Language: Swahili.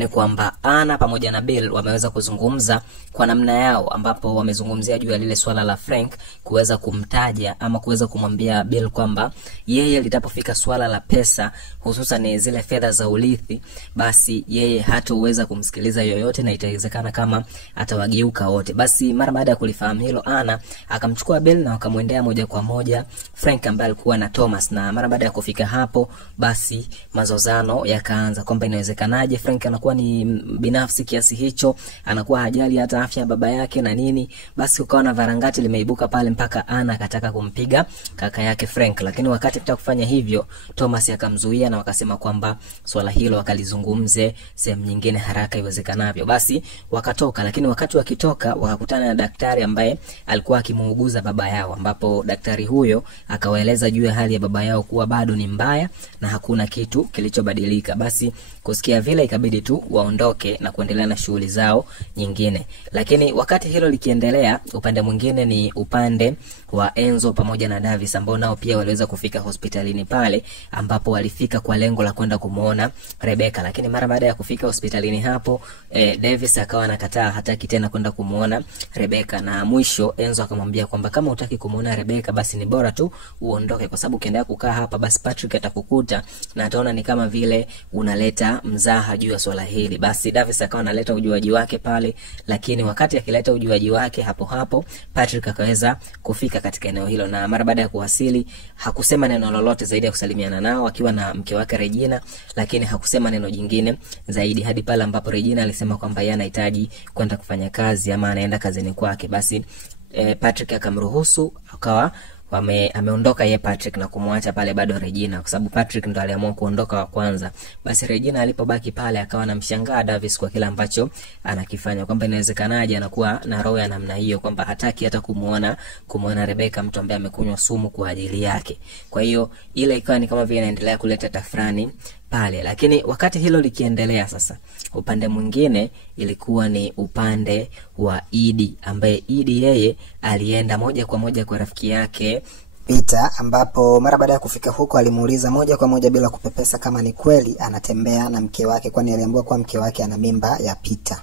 ni kwamba Anna pamoja na Bill wameweza kuzungumza kwa namna yao, ambapo wamezungumzia juu ya lile swala la Frank kuweza kumtaja ama kuweza kumwambia Bill kwamba yeye litapofika swala la pesa, hususan zile fedha za urithi, basi yeye hataweza kumsikiliza yoyote na itawezekana kama atawageuka wote. Basi mara baada ya kulifahamu hilo, Anna akamchukua Bill na wakamwendea moja kwa moja Frank ambaye alikuwa na Thomas, na mara baada ya kufika hapo basi mazozano yakaanza kwamba inawezekanaje Frank anakuwa ni binafsi kiasi hicho, anakuwa hajali hata afya ya baba yake na nini. Basi ukawa na varangati limeibuka pale mpaka Anna akataka kumpiga kaka yake Frank, lakini wakati akitaka kufanya hivyo Thomas akamzuia na wakasema kwamba swala hilo wakalizungumze sehemu nyingine haraka iwezekanavyo. Basi wakatoka, lakini wakati wakitoka wakakutana na daktari ambaye alikuwa akimuuguza baba yao, ambapo daktari huyo akawaeleza juu ya hali ya baba yao kuwa bado ni mbaya na hakuna kitu kilichobadilika. Basi kusikia vile ikabidi tu waondoke na kuendelea na shughuli zao nyingine. Lakini wakati hilo likiendelea, upande mwingine ni upande wa Enzo pamoja na Davis, ambao nao pia waliweza kufika hospitalini pale, ambapo walifika kwa lengo la kwenda kumuona Rebecca. Lakini mara baada ya kufika hospitalini hapo, Davis akawa anakataa, hataki tena kwenda kumuona Rebecca, na mwisho Enzo akamwambia kwamba kama hutaki kumuona Rebecca basi ni bora tu uondoke, kwa sababu ukiendelea kukaa hapa basi Patrick atakukuta na ataona ni kama vile unaleta mzaha juu ya swala hili. Basi Davis akawa analeta ujuaji wake pale, lakini wakati akileta ujuaji wake hapo Patrick akaweza kufika katika eneo hilo, na mara baada ya kuwasili hakusema neno lolote zaidi ya kusalimiana nao akiwa na mke wake Regina, lakini hakusema neno jingine zaidi hadi pale ambapo Regina alisema kwamba yeye anahitaji kwenda kufanya kazi ama anaenda kazini kwake. Basi Patrick akamruhusu, akawa ameondoka yeye Patrick na kumwacha pale bado Regina, kwa sababu Patrick ndo aliamua kuondoka wa kwanza. Basi Regina alipobaki pale akawa anamshangaa Davis kwa kila ambacho anakifanya, kwamba inawezekanaje anakuwa na roho ya namna hiyo, kwamba hataki hata kumuona Rebecca, mtu ambaye amekunywa sumu kwa ajili yake. Kwa hiyo ile ikawa ni kama vile inaendelea kuleta tafrani pale. Lakini wakati hilo likiendelea, sasa upande mwingine ilikuwa ni upande wa Idi, ambaye Idi yeye alienda moja kwa moja kwa rafiki yake Peter, ambapo mara baada ya kufika huko alimuuliza moja kwa moja bila kupepesa kama ni kweli anatembea na mke wake, kwani aliambiwa kwa mke wake ana mimba ya Peter.